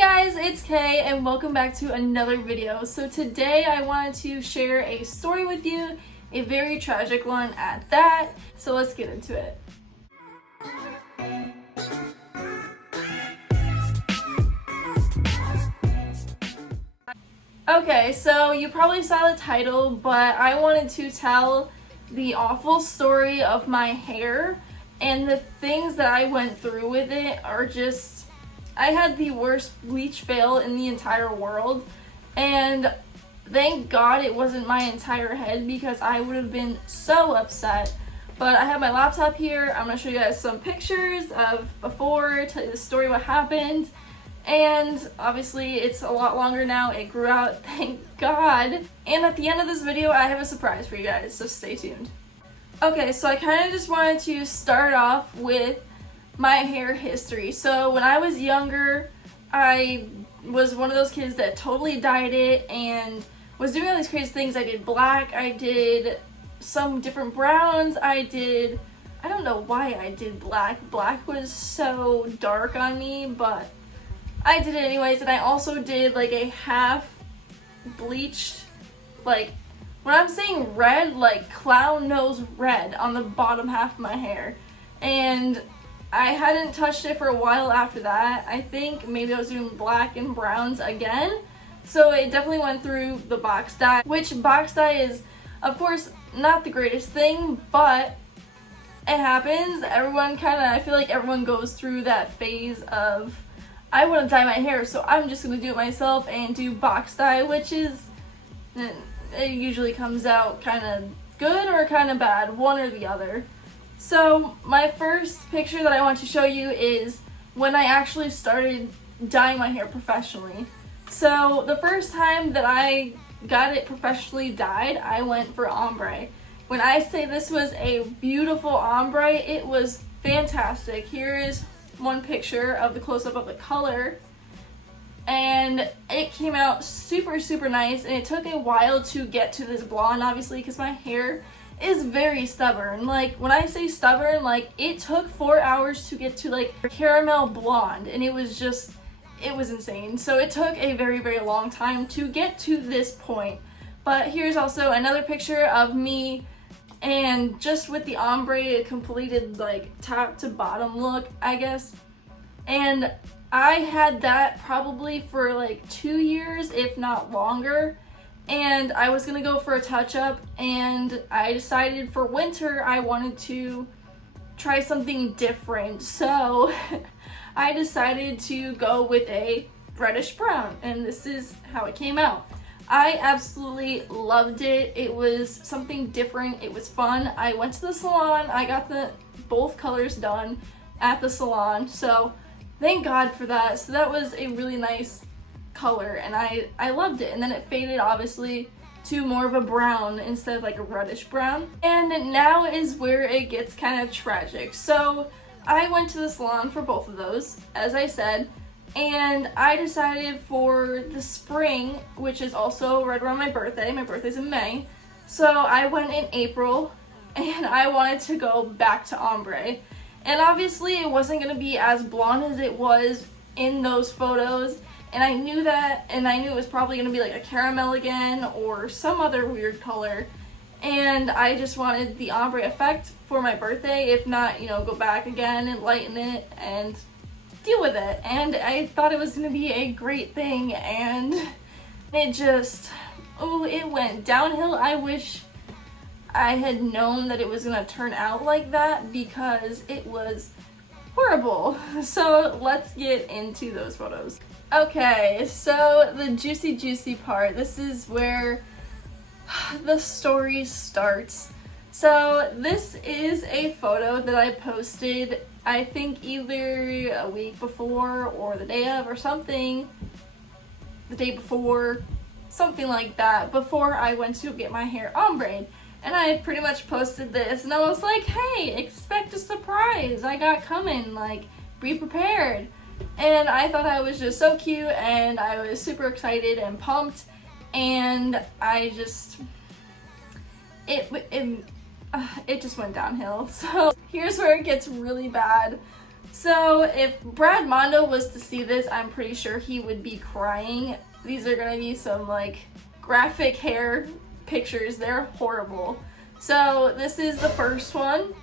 Guys, it's Kay and welcome back to another video. So today I wanted to share a story with you, a very tragic one at that. So let's get into it. Okay, so you probably saw the title, but I wanted to tell the awful story of my hair, and the things that I went through with it are just, I had the worst bleach fail in the entire world, and thank God it wasn't my entire head because I would have been so upset. But I have my laptop here. I'm going to show you guys some pictures of before, tell you the story, what happened. And obviously it's a lot longer now. It grew out, thank God. And at the end of this video, I have a surprise for you guys, so stay tuned. Okay, so I kind of just wanted to start off with my hair history. So when I was younger, I was one of those kids that totally dyed it and was doing all these crazy things. I did black, I did some different browns, I don't know why I did black. Black was so dark on me, but I did it anyways. And I also did like a half bleached, like when I'm saying red, like clown nose red on the bottom half of my hair. And I hadn't touched it for a while after that. I think maybe I was doing black and browns again. So it definitely went through the box dye, which box dye is, of course, not the greatest thing, but it happens. Everyone I feel like everyone goes through that phase of, I want to dye my hair, so I'm just going to do it myself and do box dye, which is, it usually comes out kind of good or kind of bad, one or the other. So my first picture that I want to show you is when I actually started dyeing my hair professionally. So the first time that I got it professionally dyed, I went for ombre. When I say this was a beautiful ombre, it was fantastic. Here is one picture of the close-up of the color, and it came out super nice. And it took a while to get to this blonde, obviously, because my hair is very stubborn. Like when I say stubborn, like it took 4 hours to get to like caramel blonde, and it was insane. So it took a very long time to get to this point. But here's also another picture of me and just with the ombre completed like top to bottom look, I guess. And I had that probably for like 2 years, if not longer. And I was gonna go for a touch-up, and I decided for winter I wanted to try something different. So I decided to go with a reddish brown, and this is how it came out. I absolutely loved it. It was something different. It was fun. I went to the salon. I got both colors done at the salon, so thank God for that. So that was a really nice color, and I loved it. And then it faded obviously to more of a brown instead of like a reddish brown. And now is where it gets kind of tragic. So I went to the salon for both of those, as I said, and I decided for the spring, which is also right around my birthday's in May, so I went in April, and I wanted to go back to ombre. And obviously it wasn't going to be as blonde as it was in those photos, and I knew that, and I knew it was probably going to be like a caramel again or some other weird color. And I just wanted the ombre effect for my birthday, if not, go back again and lighten it and deal with it. And I thought it was going to be a great thing, and it just, it went downhill. I wish I had known that it was going to turn out like that because it was horrible. So let's get into those photos. Okay, so the juicy part, this is where the story starts. So this is a photo that I posted, I think either a week before or the day of or something, the day before, something like that, before I went to get my hair ombre. And I pretty much posted this, and I was like, hey, expect a surprise I got coming, like, be prepared. And I thought I was just so cute, and I was super excited and pumped, and I just, it just went downhill. So here's where it gets really bad. So if Brad Mondo was to see this, I'm pretty sure he would be crying. These are gonna be some like graphic hair pictures. They're horrible. So this is the first one.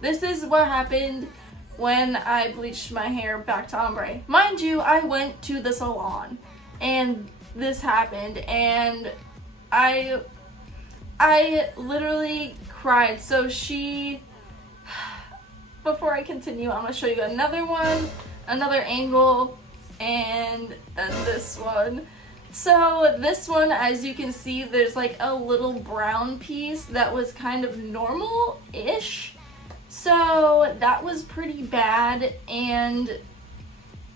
This is what happened when I bleached my hair back to ombre. Mind you, I went to the salon and this happened, and I literally cried. So before I continue, I'm gonna show you another one, another angle, and then this one. So this one, as you can see, there's like a little brown piece that was kind of normal-ish. So that was pretty bad, and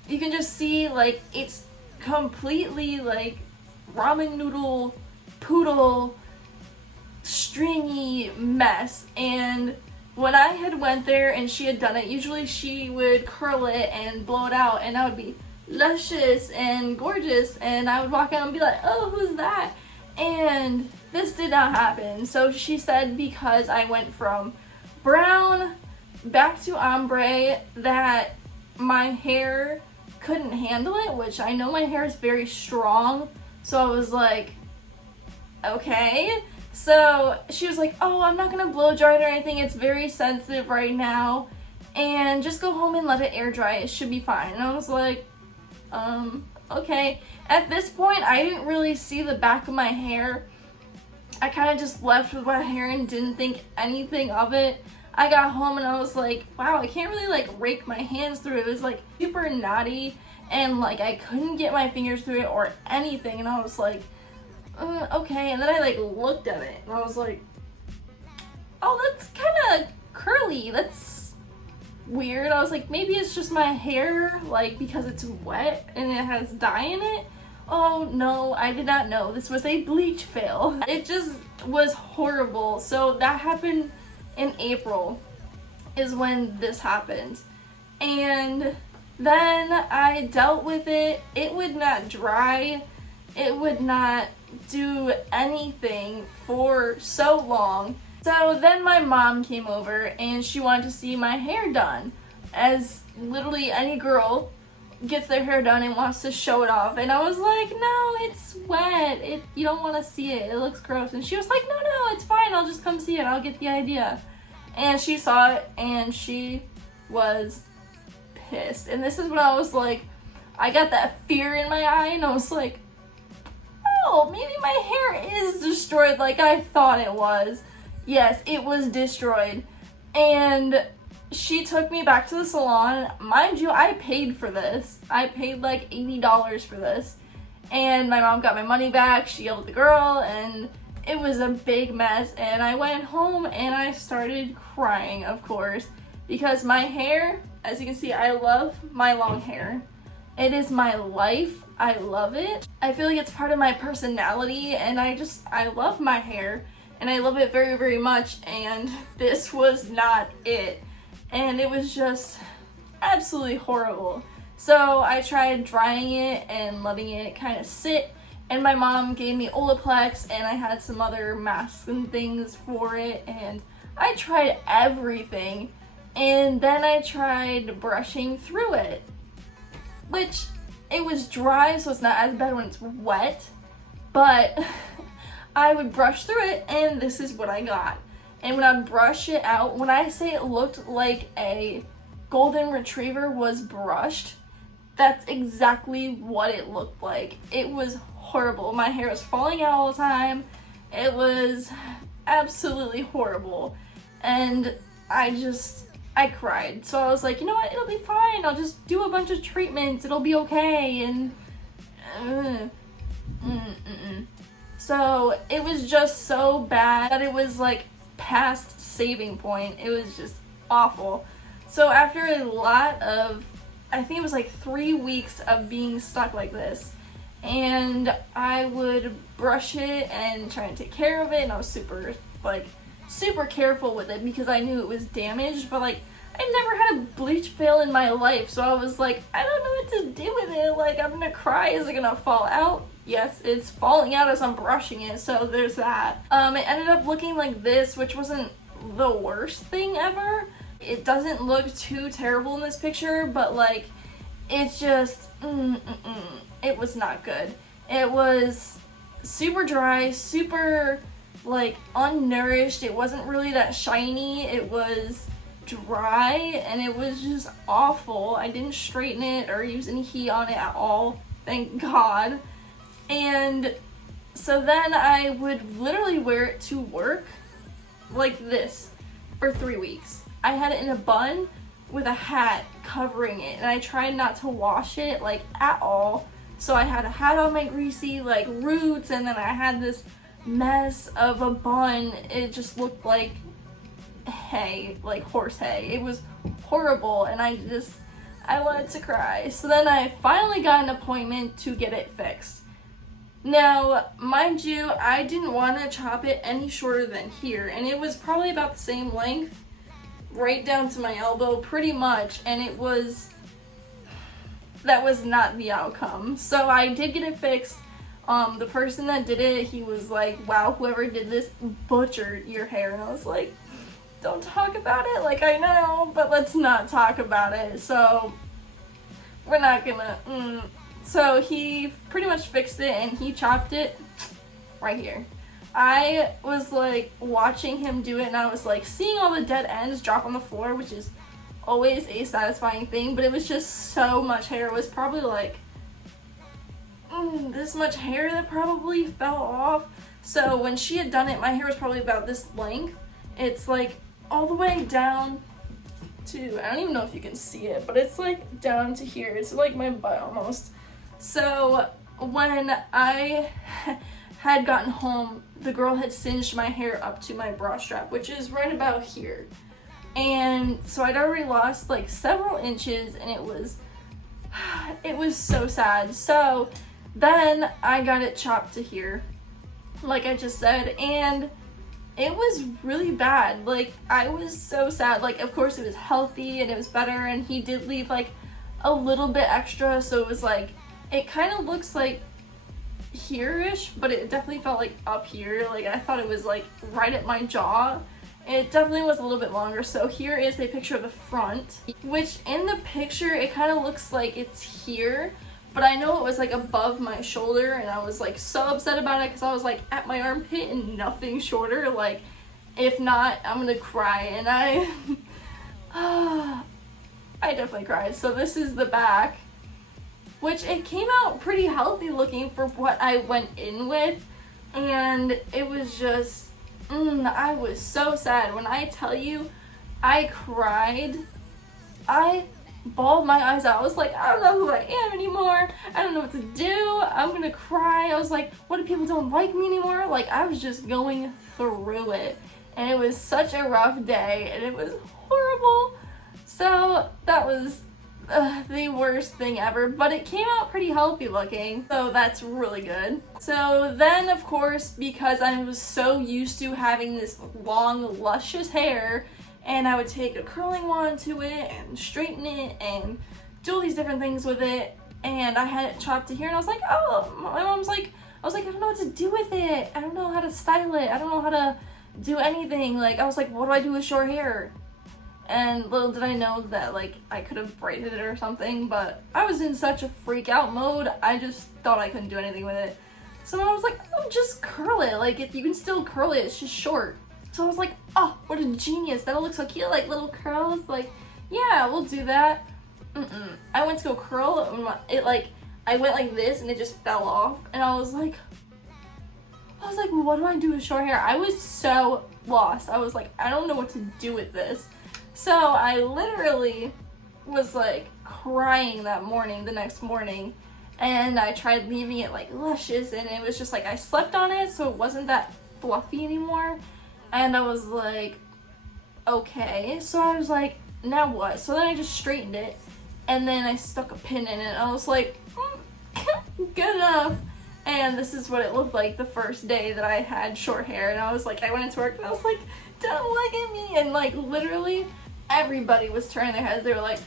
you can just see like it's completely like ramen noodle, poodle, stringy mess. And when I had went there and she had done it, usually she would curl it and blow it out, and I would be luscious and gorgeous, and I would walk out and be like, oh, who's that? And this did not happen. So she said because I went from brown back to ombre that my hair couldn't handle it, which I know my hair is very strong. So I was like, okay. So she was like, oh, I'm not gonna blow dry it or anything, it's very sensitive right now, and just go home and let it air dry, it should be fine. And I was like, okay. At this point, I didn't really see the back of my hair. I kind of just left with my hair and didn't think anything of it. I got home and I was like, wow, I can't really like rake my hands through it. It was like super knotty, and like I couldn't get my fingers through it or anything. And I was like, okay. And then I like looked at it and I was like, oh, that's kind of curly. That's weird. I was like, maybe it's just my hair, like because it's wet and it has dye in it. Oh no, I did not know this was a bleach fail. It just was horrible. So that happened in April is when this happened. And then I dealt with it. It would not dry. It would not do anything for so long. So then my mom came over and she wanted to see my hair done, as literally any girl gets their hair done and wants to show it off. And I was like, no, it's wet. You don't want to see it. It looks gross. And she was like, no, it's fine. I'll just come see it. I'll get the idea. And she saw it and she was pissed. And this is when I was like, I got that fear in my eye and I was like, oh, maybe my hair is destroyed like I thought it was. Yes, it was destroyed. And she took me back to the salon. Mind you, I paid for this. I paid like $80 for this. And my mom got my money back. She yelled at the girl and it was a big mess. And I went home and I started crying, of course, because my hair, as you can see, I love my long hair. It is my life. I love it. I feel like it's part of my personality, and I love my hair and I love it very, very much. And this was not it. And it was just absolutely horrible. So I tried drying it and letting it kind of sit, and my mom gave me Olaplex and I had some other masks and things for it, and I tried everything. And then I tried brushing through it, which it was dry, so it's not as bad when it's wet, but I would brush through it and this is what I got. And when I'd brush it out, when I say it looked like a golden retriever was brushed, that's exactly what it looked like. It was horrible. My hair was falling out all the time. It was absolutely horrible. And I cried. So I was like, you know what, it'll be fine. I'll just do a bunch of treatments. It'll be okay. And so it was just so bad that it was like past saving point. It was just awful. So after a lot of, I think it was like 3 weeks of being stuck like this, and I would brush it and try and take care of it, and I was super careful with it because I knew it was damaged, but like I never had a bleach fail in my life, so I was like, I don't know what to do with it. Like, I'm gonna cry. Is it gonna fall out? Yes, it's falling out as I'm brushing it, so there's that. It ended up looking like this, which wasn't the worst thing ever. it doesn't look too terrible in this picture, but like it's just it was not good. It was super dry, super like unnourished. It wasn't really that shiny. It was dry and it was just awful. I didn't straighten it or use any heat on it at all, thank God. And so then I would literally wear it to work like this for 3 weeks. I had it in a bun with a hat covering it, and I tried not to wash it like at all. So I had a hat on my greasy like roots, and then I had this mess of a bun. It just looked like hay, like horse hay. It was horrible, and I wanted to cry. So then I finally got an appointment to get it fixed. Now, mind you, I didn't want to chop it any shorter than here, and it was probably about the same length, right down to my elbow, pretty much, and that was not the outcome. So I did get it fixed. The person that did it, he was like, wow, whoever did this butchered your hair, and I was like, don't talk about it, like I know, but let's not talk about it. So we're not gonna, So he pretty much fixed it and he chopped it right here. I was like watching him do it and I was like seeing all the dead ends drop on the floor, which is always a satisfying thing, but it was just so much hair. It was probably like this much hair that probably fell off. So when she had done it, my hair was probably about this length. It's like all the way down to, I don't even know if you can see it, but it's like down to here. It's like my butt almost. So when I had gotten home, the girl had singed my hair up to my bra strap, which is right about here. And so I'd already lost like several inches, and it was so sad. So then I got it chopped to here, like I just said, and it was really bad. Like, I was so sad. Like, of course it was healthy and it was better, and he did leave like a little bit extra, so it was like, it kind of looks like here-ish, but it definitely felt like up here. Like, I thought it was like right at my jaw. It definitely was a little bit longer. So here is a picture of the front, which in the picture it kind of looks like it's here, but I know it was like above my shoulder, and I was like so upset about it because I was like at my armpit and nothing shorter. Like, if not, I'm gonna cry. And I definitely cried. So this is the back, which it came out pretty healthy looking for what I went in with, and it was just I was so sad. When I tell you I cried, I bawled my eyes out. I was like, I don't know who I am anymore. I don't know what to do. I'm gonna cry. I was like, what if people don't like me anymore? Like, I was just going through it, and it was such a rough day, and it was horrible. So that was the worst thing ever, but it came out pretty healthy looking, so that's really good. So then, of course, because I was so used to having this long, luscious hair, and I would take a curling wand to it and straighten it and do all these different things with it, and I had it chopped to here, and I was like, oh, my mom's like, I was like, I don't know what to do with it. I don't know how to style it. I don't know how to do anything. Like, I was like, what do I do with short hair? And little did I know that, like, I could have braided it or something, but I was in such a freak out mode, I just thought I couldn't do anything with it. So I was like, oh, just curl it. Like, if you can still curl it, it's just short. So I was like, oh, what a genius. That'll look so cute, like little curls. Like, yeah, we'll do that. I went to go curl it, like, I went like this and it just fell off. And I was like, what do I do with short hair? I was so lost. I was like, I don't know what to do with this. So I literally was like crying the next morning, and I tried leaving it like luscious, and it was just like I slept on it, so it wasn't that fluffy anymore. And I was like, okay. So I was like, now what? So then I just straightened it, and then I stuck a pin in it. I was like, good enough. And this is what it looked like the first day that I had short hair. And I was like, I went into work and I was like, don't look at me. And like literally everybody was turning their heads. They were like,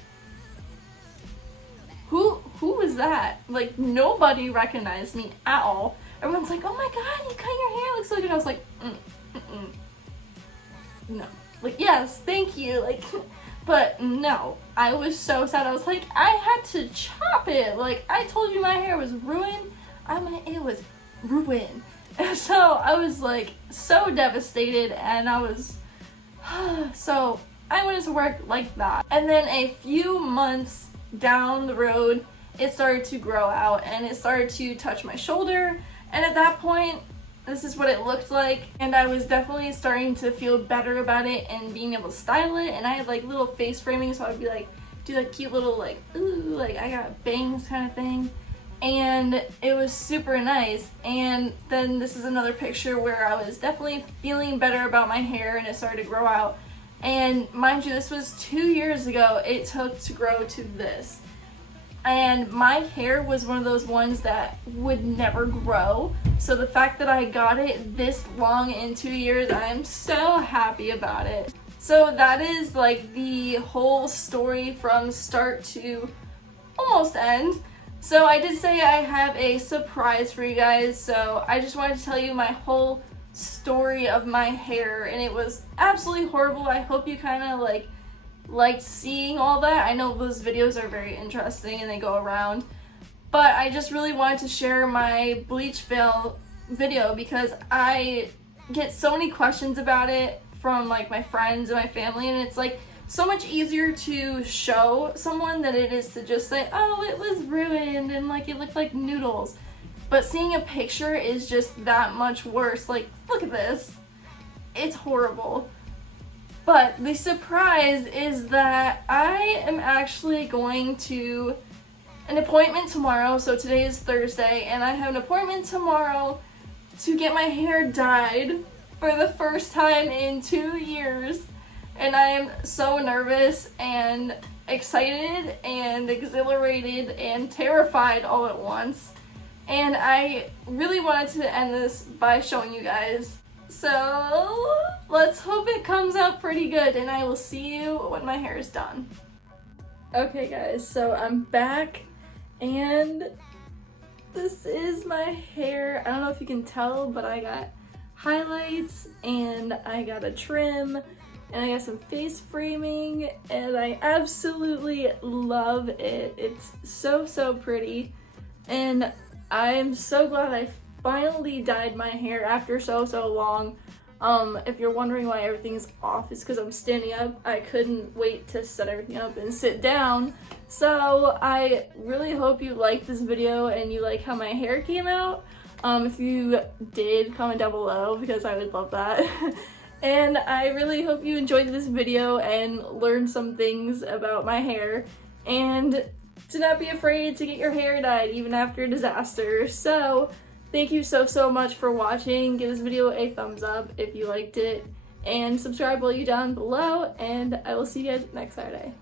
who was that? Like, nobody recognized me at all. Everyone's like, oh my god, you cut your hair, it looks so good. I was like, no. Like, yes, thank you. Like, But no, I was so sad. I was like, I had to chop it. Like, I told you my hair was ruined. I mean, it was ruined. And so I was like so devastated, and I was so I went to work like that. And then a few months down the road, it started to grow out and it started to touch my shoulder. And at that point, this is what it looked like. And I was definitely starting to feel better about it and being able to style it. And I had like little face framing, so I would be like, do like cute little like, ooh, like I got bangs kind of thing. And it was super nice. And then this is another picture where I was definitely feeling better about my hair and it started to grow out. And mind you, this was 2 years ago it took to grow to this. And my hair was one of those ones that would never grow. So the fact that I got it this long in 2 years, I'm so happy about it. So that is like the whole story from start to almost end. So I did say I have a surprise for you guys, so I just wanted to tell you my whole story of my hair, and it was absolutely horrible. I hope you kind of liked seeing all that. I know those videos are very interesting and they go around, but I just really wanted to share my bleach fail video because I get so many questions about it from like my friends and my family, and it's like so much easier to show someone than it is to just say, oh, it was ruined and like it looked like noodles. But seeing a picture is just that much worse. Like, look at this. It's horrible. But the surprise is that I am actually going to an appointment tomorrow. So today is Thursday, and I have an appointment tomorrow to get my hair dyed for the first time in 2 years. And I am so nervous and excited and exhilarated and terrified all at once. And I really wanted to end this by showing you guys. So let's hope it comes out pretty good, and I will see you when my hair is done. Okay guys, so I'm back and this is my hair. I don't know if you can tell, but I got highlights and I got a trim. And I got some face framing, and I absolutely love it. It's so pretty, and I'm so glad I finally dyed my hair after so long. If you're wondering why everything's off, it's because I'm standing up. I couldn't wait to set everything up and sit down. So I really hope you liked this video and you like how my hair came out. If you did, comment down below because I would love that. And I really hope you enjoyed this video and learned some things about my hair. And do not be afraid to get your hair dyed even after a disaster. So thank you so much for watching. Give this video a thumbs up if you liked it. And subscribe while you're down below. And I will see you guys next Saturday.